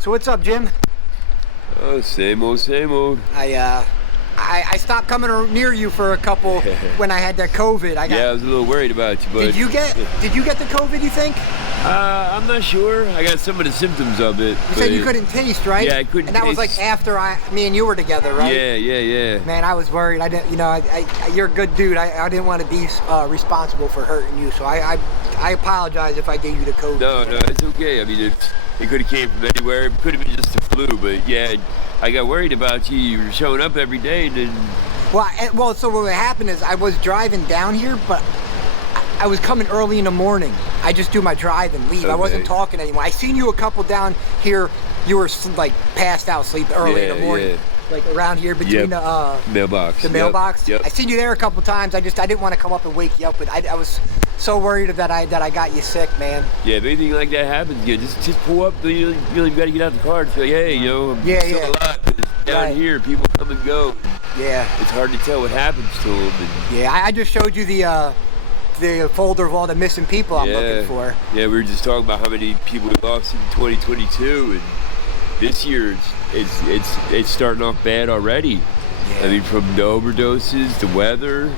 So what's up, Jim? Oh, same old, same old. I stopped coming near you for a couple when I had that COVID. Yeah, I was a little worried about you, but Did you get the COVID? You think? I'm not sure. I got some of the symptoms of it. You said you couldn't taste, right? Yeah, I couldn't. And that was like taste. after me and you were together, right? Yeah. Man, I was worried. I didn't. You're a good dude. I didn't want to be responsible for hurting you, so I apologize if I gave you the COVID. No, it's okay. I mean, it could have came from anywhere. It could have been just the flu, but yeah, I got worried about you. You were showing up every day, and then. Well, so what happened is I was driving down here, but I was coming early in the morning. I just do my drive and leave. Okay. I wasn't talking anymore. I seen you a couple down here. You were like passed out, sleep early in the morning. Yeah. Like around here between the mailbox. The mailbox. Yep. I seen you there a couple times. I didn't want to come up and wake you up, but I was so worried that I got you sick, man. Yeah, if anything like that happens, just pull up. You really got to get out the car and say, hey, I'm still alive. Down here, people come and go. Yeah. It's hard to tell what happens to them. Yeah, I just showed you the folder of all the missing people I'm looking for. Yeah, we were just talking about how many people we lost in 2022, and this year it's starting off bad already. Yeah. I mean, from the overdoses, the weather.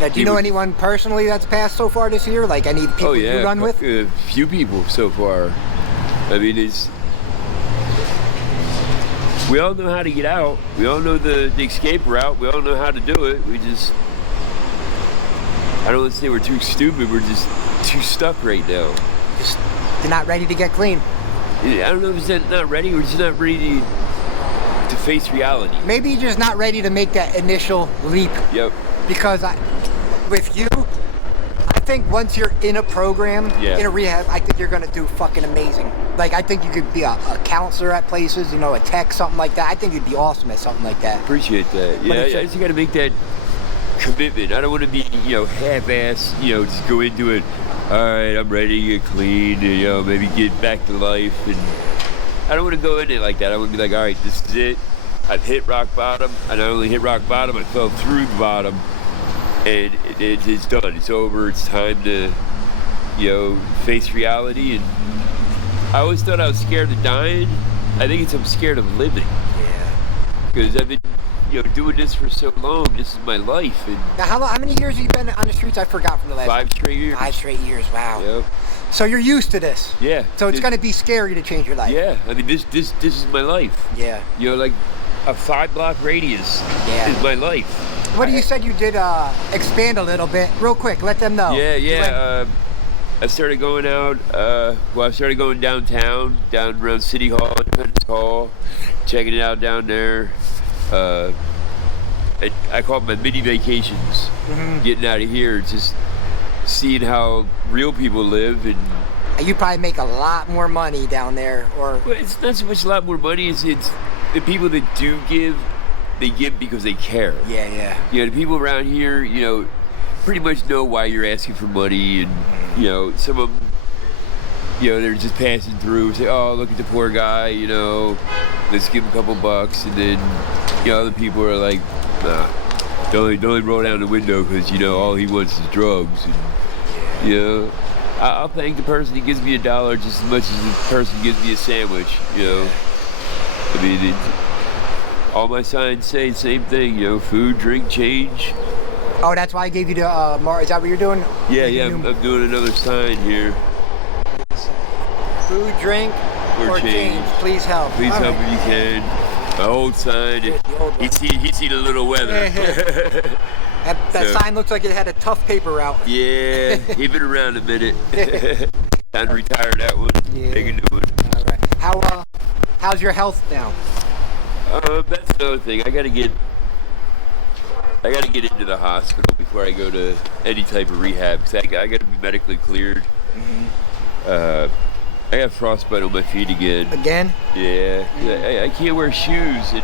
Now, do you know anyone personally that's passed so far this year? Like any people you run with? A few people so far. I mean, we all know how to get out. We all know the escape route. We all know how to do it. I don't want to say we're too stupid. We're just too stuck right now. You're not ready to get clean. I don't know if it's not ready. We're just not ready to face reality. Maybe you're just not ready to make that initial leap. Yep. Because with you, I think once you're in a program, in a rehab, I think you're going to do fucking amazing. Like, I think you could be a counselor at places, a tech, something like that. I think you'd be awesome at something like that. Appreciate that. Yeah, I just got to make that commitment. I don't want to be, half-ass, just go into it. All right, I'm ready to get clean, and, maybe get back to life. And I don't want to go in it like that. I want to be like, all right, this is it. I've hit rock bottom. I not only hit rock bottom, I fell through the bottom, and it's done. It's over. It's time to, face reality. And I always thought I was scared of dying. I think I'm scared of living. Yeah. Because I've been, doing this for so long. This is my life. And now, how many years have you been on the streets? I forgot from the last 5 straight years. 5 straight years. Wow. Yep. So you're used to this. Yeah. So it's going to be scary to change your life. Yeah. I mean, this is my life. Yeah. Like a 5-block radius is my life. What you said you did expand a little bit. Real quick, let them know. Yeah. I started going out, I started going downtown, down around City Hall, Independence Hall, checking it out down there. I call it my mini vacations. Mm-hmm. Getting out of here, just seeing how real people live. And you probably make a lot more money down there. Well, it's not so much a lot more money, it's the people that do give, they give because they care. Yeah. The people around here, pretty much know why you're asking for money, and some of them, they're just passing through, say, oh, look at the poor guy, let's give him a couple bucks, and then other people are like, nah, don't roll down the window because all he wants is drugs, and I'll thank the person that gives me $1 just as much as the person gives me a sandwich. I mean, all my signs say the same thing, food, drink, change. Oh, that's why I gave you the, is that what you're doing? Yeah, I'm doing another sign here. Food, drink, or change. Please help. Please help if you can. My old sign. He's seen a little weather. that sign looks like it had a tough paper route. Yeah, he's been around a minute. Time to retire that one. Yeah. Take a new one. All right. How's your health now? That's another thing. I gotta get into the hospital before I go to any type of rehab. Cause I gotta be medically cleared. Mm-hmm. I got frostbite on my feet again. Again? Yeah. I can't wear shoes, and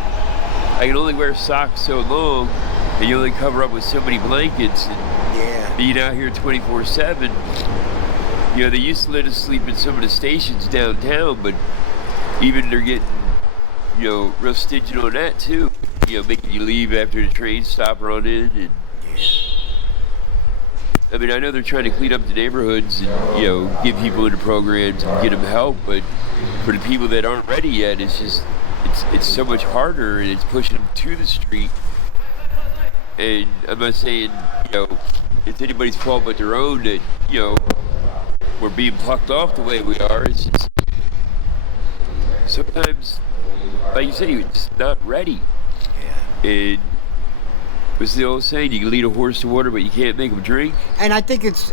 I can only wear socks so long, and you only cover up with so many blankets. And being out here 24/7, they used to let us sleep in some of the stations downtown, but even they're getting, real stingy on that too. Making you leave after the train stop running, and I mean, I know they're trying to clean up the neighborhoods and, get people into programs and get them help, but for the people that aren't ready yet, it's so much harder, and it's pushing them to the street. And I'm not saying, it's anybody's fault but their own that, we're being plucked off the way we are. It's just sometimes, like you said, you're just not ready. Yeah. And what's the old saying? You can lead a horse to water, but you can't make him drink. And I think it's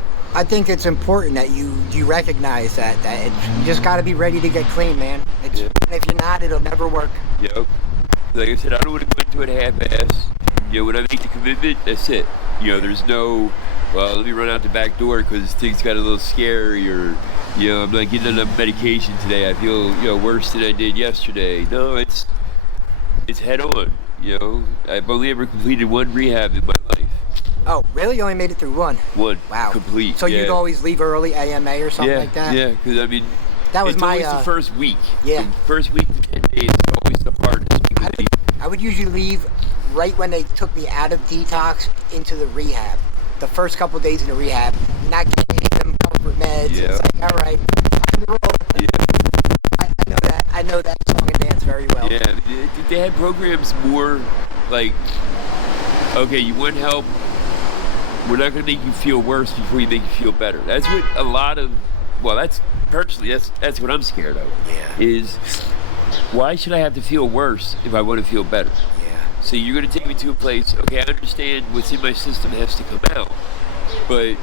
important that you recognize that you just got to be ready to get clean, man. And if you're not, it'll never work. Yep. Like I said, I don't want to go into it half-ass. When I make the commitment, that's it. There's no, well, let me run out the back door because things got a little scary, or, I'm not getting enough medication today. I feel, worse than I did yesterday. No, it's head on. I've only ever completed one rehab in my life. Oh, really? You only made it through one? One. Wow. Complete. So you'd always leave early, AMA or something like that? Yeah, because I mean, that was it's my, always the first week. Yeah. The first week to 10 days is always the hardest. I would usually leave right when they took me out of detox into the rehab. The first couple days in the rehab, not getting them comfort meds. Yeah. It's like, all right, time to roll. Yeah. I know that song and dance very well. Yeah, they had programs more like, okay, you want help, we're not going to make you feel worse before you make you feel better. That's what a lot of, that's what I'm scared of. Yeah. Is why should I have to feel worse if I want to feel better? Yeah. So you're going to take me to a place, okay, I understand what's in my system has to come out, but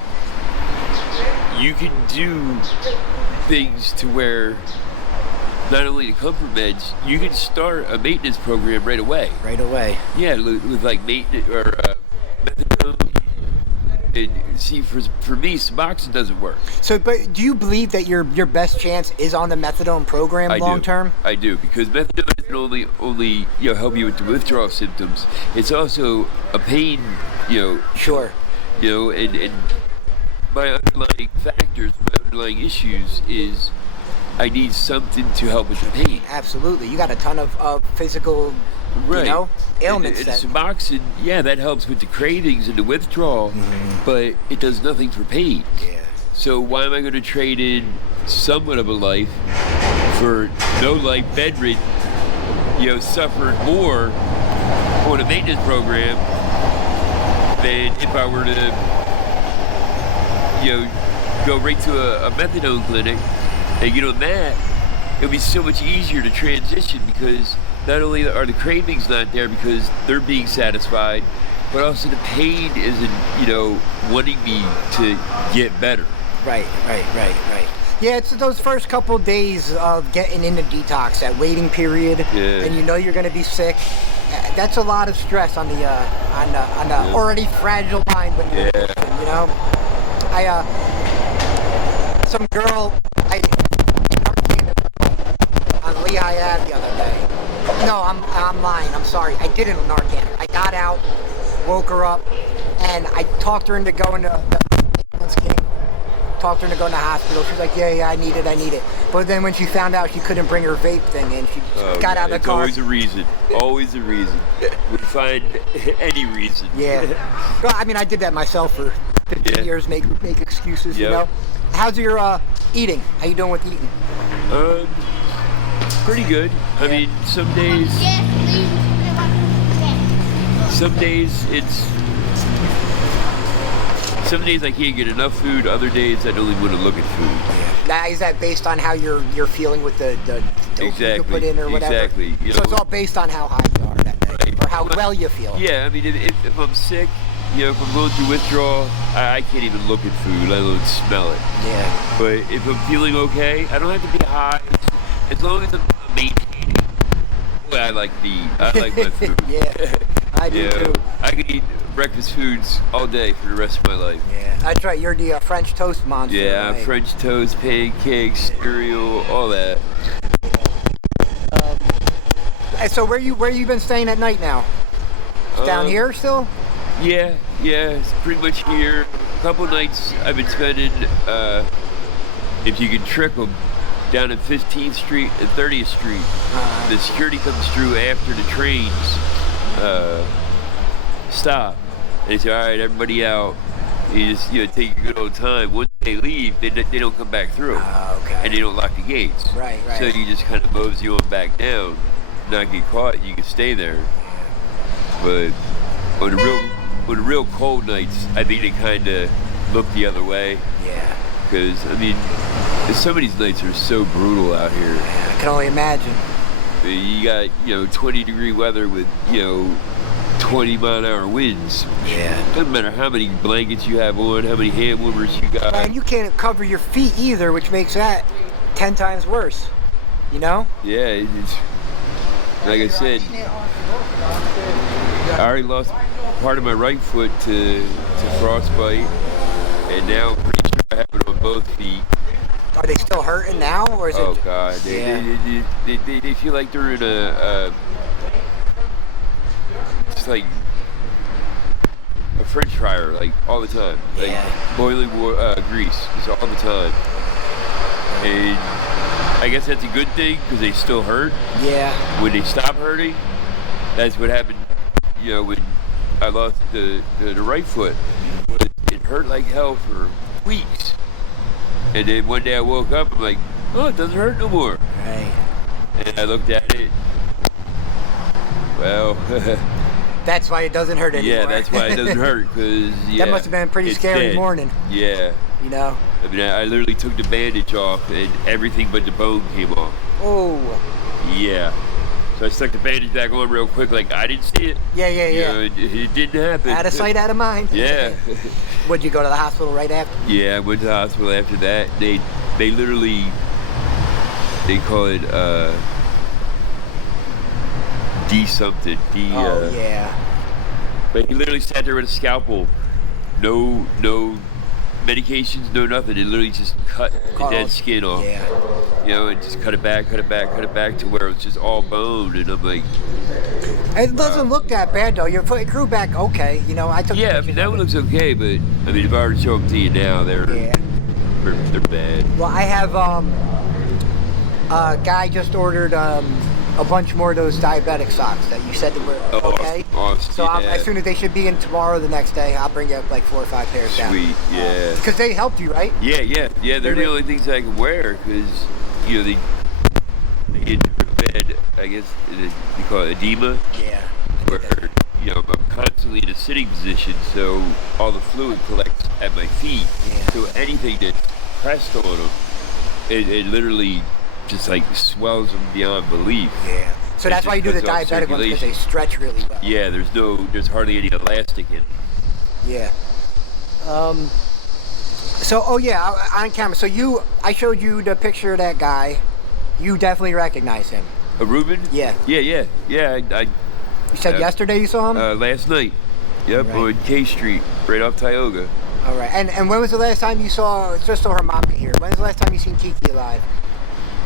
you can do things to where not only the comfort meds, you can start a maintenance program right away. Right away. Yeah, with like maintenance or methadone. And see, for me, Suboxone doesn't work. So, but do you believe that your best chance is on the methadone program long term? I do, because methadone doesn't only help you with the withdrawal symptoms. It's also a pain, Sure. And my underlying factors, my underlying issues is I need something to help with the pain. Absolutely. You got a ton of physical, ailments. And Suboxone, that helps with the cravings and the withdrawal, but it does nothing for pain. Yeah. So why am I going to trade in somewhat of a life for no life, bedridden, suffered more on a maintenance program than if I were to, go right to a methadone clinic and get on that? It would be so much easier to transition, because not only are the cravings not there because they're being satisfied, but also the pain isn't, wanting me to get better. Right. Yeah, it's those first couple days of getting into detox, that waiting period, and you're going to be sick. That's a lot of stress on the already fragile mind when you're some girl on Lehigh Ave the other day. No, I'm lying. I'm sorry. I didn't Narcan. I got out, woke her up, and I talked her into going to the ambulance came. Talked her into going to the hospital. She's like, yeah, I need it. But then when she found out she couldn't bring her vape thing in, she got out of the car. It's always a reason. We find any reason. Yeah. Well, I mean, I did that myself for 15 years, make excuses, How's your eating? How you doing with eating? Pretty good. I mean, some days I can't get enough food. Other days I don't even want to look at food. Now, is that based on how you're feeling with the dope you put in or whatever? Exactly. So it's all based on how high you are that day, or how well you feel. Yeah, I mean, if I'm sick, if I'm going through withdrawal, I can't even look at food, let alone smell it. Yeah. But if I'm feeling okay, I don't have to be high. As long as I'm maintaining. Well, I like my food. Yeah, I do too. I could eat breakfast foods all day for the rest of my life. Yeah, that's right. You're the French toast monster. Yeah, right? French toast, pancakes, cereal, all that. So where you been staying at night now? Down here still? Yeah, it's pretty much here. A couple nights I've been spending, if you can trick them, down at 15th Street and 30th Street. The security comes through after the trains stop. They say, all right, everybody out. You just take a good old time. Once they leave, they don't come back through. Okay. And they don't lock the gates. Right. So you just kind of mosey on back down, not get caught. You can stay there. But on the real cold nights, I think they kind of look the other way. Yeah. Because some of these nights are so brutal out here. Yeah, I can only imagine. You got 20-degree weather with 20-mile-an-hour winds. Yeah. Doesn't matter how many blankets you have on, how many hand warmers you got. And you can't cover your feet either, which makes that 10 times worse. Yeah, it's like I said, I already lost part of my right foot to frostbite, and now I'm pretty sure I have it on both feet. Are they still hurting now, or is Oh it? God, they feel like they're in it's like a French fryer, like all the time, like boiling grease, just all the time. And I guess that's a good thing because they still hurt. Yeah. When they stop hurting, that's what happened. When I lost the right foot, it hurt like hell for weeks. And then one day I woke up, I'm like, oh, it doesn't hurt no more. Right. And I looked at it. Well, that's why it doesn't hurt anymore. Yeah, that's why it doesn't hurt, because that must have been a pretty scary dead. morning. Yeah. I mean, I literally took the bandage off, and everything but the bone came off. Oh. Yeah. So I stuck the bandage back on real quick, like I didn't see it. Yeah. It didn't happen. Out of sight, out of mind. Yeah. Would you go to the hospital right after? Yeah, I went to the hospital after that. They literally, they call it D-something. Yeah. But he literally sat there with a scalpel. No medications, no nothing. It literally just cut the dead skin off. Yeah. And just cut it back to where it was just all bone. And I'm like, it doesn't look that bad though. Your foot, it grew back okay. I took. Yeah, I mean that one looks okay, but I mean if I were to show them to you now, they're bad. Well, I have a guy just ordered a bunch more of those diabetic socks that you said that were okay. Awesome. So as soon as they should be in tomorrow, the next day, I'll bring you like 4 or 5 pairs down. Sweet, yeah. Because they helped you, right? Yeah. They're the only things I can wear because they get real bad. I guess you call it edema. Yeah. Where I'm constantly in a sitting position, so all the fluid collects at my feet. Yeah. So anything that's pressed on them, it literally just like swells them beyond belief. Yeah. So that's why you do the diabetic ones, because they stretch really well. Yeah, there's hardly any elastic in it. Yeah. So, on camera. So I showed you the picture of that guy. You definitely recognize him. Ruben? Yeah. Yeah. You said yesterday you saw him? Last night. Yep, on K Street, right off Tioga. All right. And when was the last time you saw, just so her mom could hear, when was the last time you seen Kiki alive?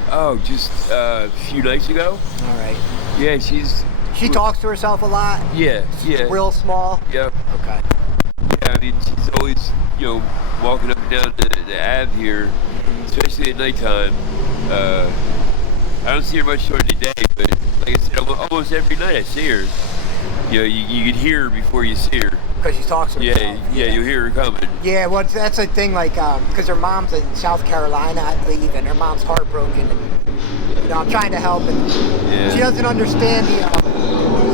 Oh, just a few nights ago. All right. Yeah, she talks to herself a lot? Yeah. Real small? Yep. Okay. Yeah, I mean, she's always, walking up and down the Ave here, especially at nighttime. I don't see her much during the day, but like I said, almost every night I see her. You can hear her before you see her. Because she talks to herself. Yeah, you'll hear her coming. Yeah, well, that's a thing, like, because her mom's in South Carolina, I believe, and her mom's heartbroken. And, I'm trying to help, and she doesn't understand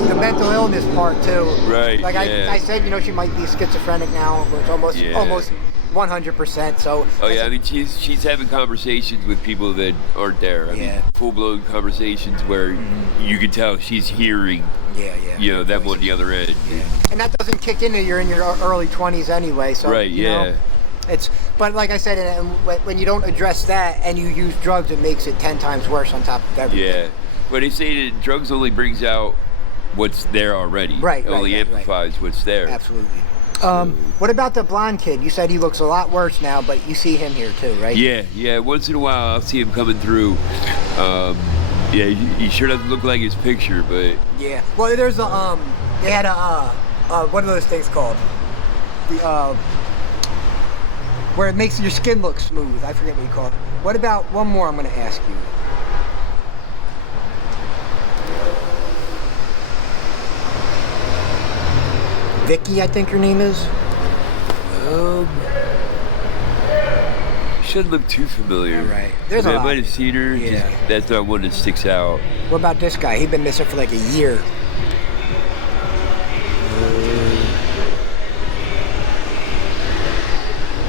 the mental illness part, too. Right, Like, I said, she might be schizophrenic now, which almost 100%, so... Oh, yeah, I mean, she's having conversations with people that aren't there. I mean, full-blown conversations where you can tell she's hearing... them on the other end. Yeah. And that doesn't kick in until you're in your early 20s anyway. So, right, but like I said, when you don't address that and you use drugs, it makes it 10 times worse on top of everything. Yeah. But they say that drugs only brings out what's there already. Right. It only amplifies what's there. Absolutely. What about the blonde kid? You said he looks a lot worse now, but you see him here too, right? Yeah. Once in a while, I'll see him coming through. Yeah, he sure doesn't look like his picture, but... Yeah. Well, there's a, they had what are those things called? The, where it makes your skin look smooth. I forget what you call it. What about one more I'm going to ask you? Vicky, I think her name is. Shouldn't look too familiar. All right. There's a lot. I might have seen her. Yeah. Just, that's not one that sticks out. What about this guy? He's been missing for like a year.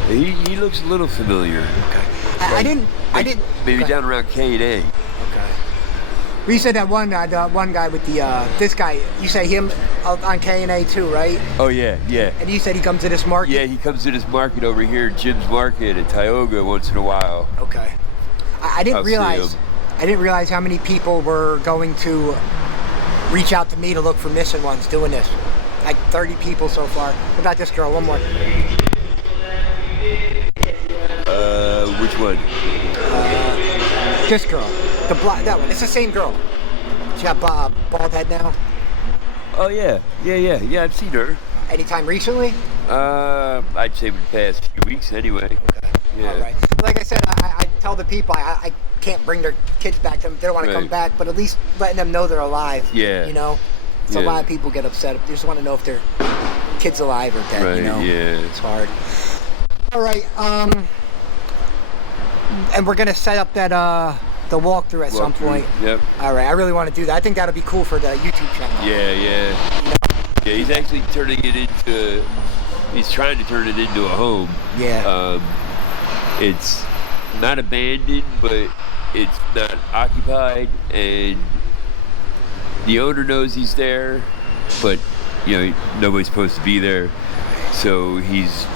He looks a little familiar. Okay. I didn't. Maybe okay. down around K&A. Okay. Well, you said that one guy with the this guy. You say him on K&A too, right? Oh yeah. And you said he comes to this market. Yeah, he comes to this market over here, Jim's Market at Tioga, once in a while. Okay. I didn't realize. I didn't realize how many people were going to reach out to me to look for missing ones doing this. Like 30 people so far. What about this girl? One more. Which one? This girl. That one. It's the same girl. She got bald head now. Oh yeah. I've seen her. Anytime recently? I'd say in the past few weeks anyway. Okay. Yeah. All right. Like I said, I tell the people I can't bring their kids back to them. They don't want to come back, but at least letting them know they're alive. Yeah. You know? So a lot of people get upset. They just want to know if their kid's alive or dead, right, you know? Yeah. It's hard. All right. And we're going to set up that the walkthrough at some point. Yep. All right. I really want to do that. I think that'll be cool for the YouTube channel. Yeah. You know? Yeah, he's actually turning it into... He's trying to turn it into a home. Yeah. It's not abandoned, but it's not occupied, and the owner knows he's there, but nobody's supposed to be there. So he's,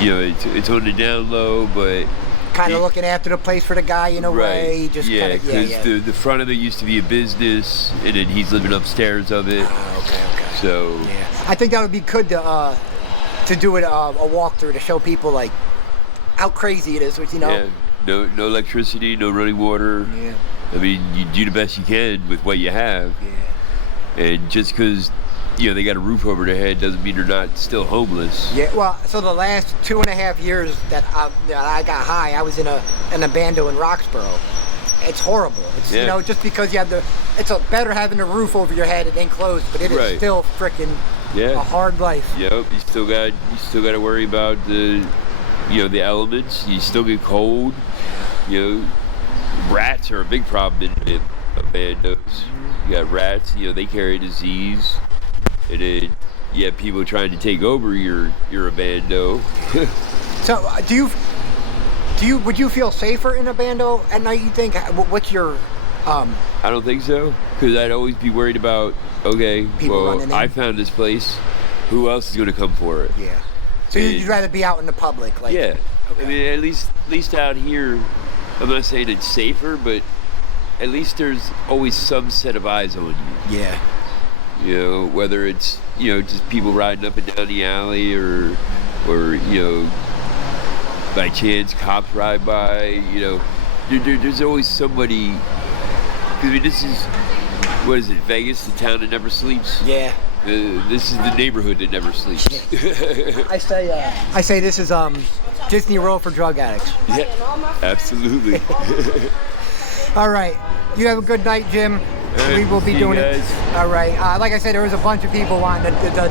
it's on the down low, but kind of looking after the place for the guy in a way. Just because the front of it used to be a business, and then he's living upstairs of it. Okay. So I think that would be good to do it a walkthrough to show people like how crazy it is, Yeah, no electricity, no running water. Yeah. I mean, you do the best you can with what you have. Yeah. And just because they got a roof over their head doesn't mean they're not still homeless. Yeah. Well, so the last 2.5 years that I got high, I was in an bando in Roxborough. It's horrible. It's just because you have it's better having a roof over your head and enclosed, but it is still freaking a hard life. Yep. You still got to worry about the elements. You still get cold. Rats are a big problem in bandos. You got rats. They carry disease, and then you have people trying to take over your bando. So, would you feel safer in a bando at night? You think? What's your? I don't think so, because I'd always be worried about. Okay, well, I found this place. Who else is going to come for it? Yeah. So you'd rather be out in the public, like? Yeah. Okay. I mean, at least out here, I'm not saying it's safer, but at least there's always some set of eyes on you. Yeah. Whether it's just people riding up and down the alley, or by chance cops ride by. There's always somebody. Because I mean, this is what is it? Vegas, the town that never sleeps. Yeah. This is the neighborhood that never sleeps. I say this is Disney World for drug addicts. Yeah, absolutely. All right. You have a good night, Jim. We will be doing it. All right. Like I said, there was a bunch of people wanting to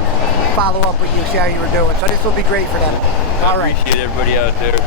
follow up with you, see how you were doing. So this will be great for them. All right. I appreciate everybody out there.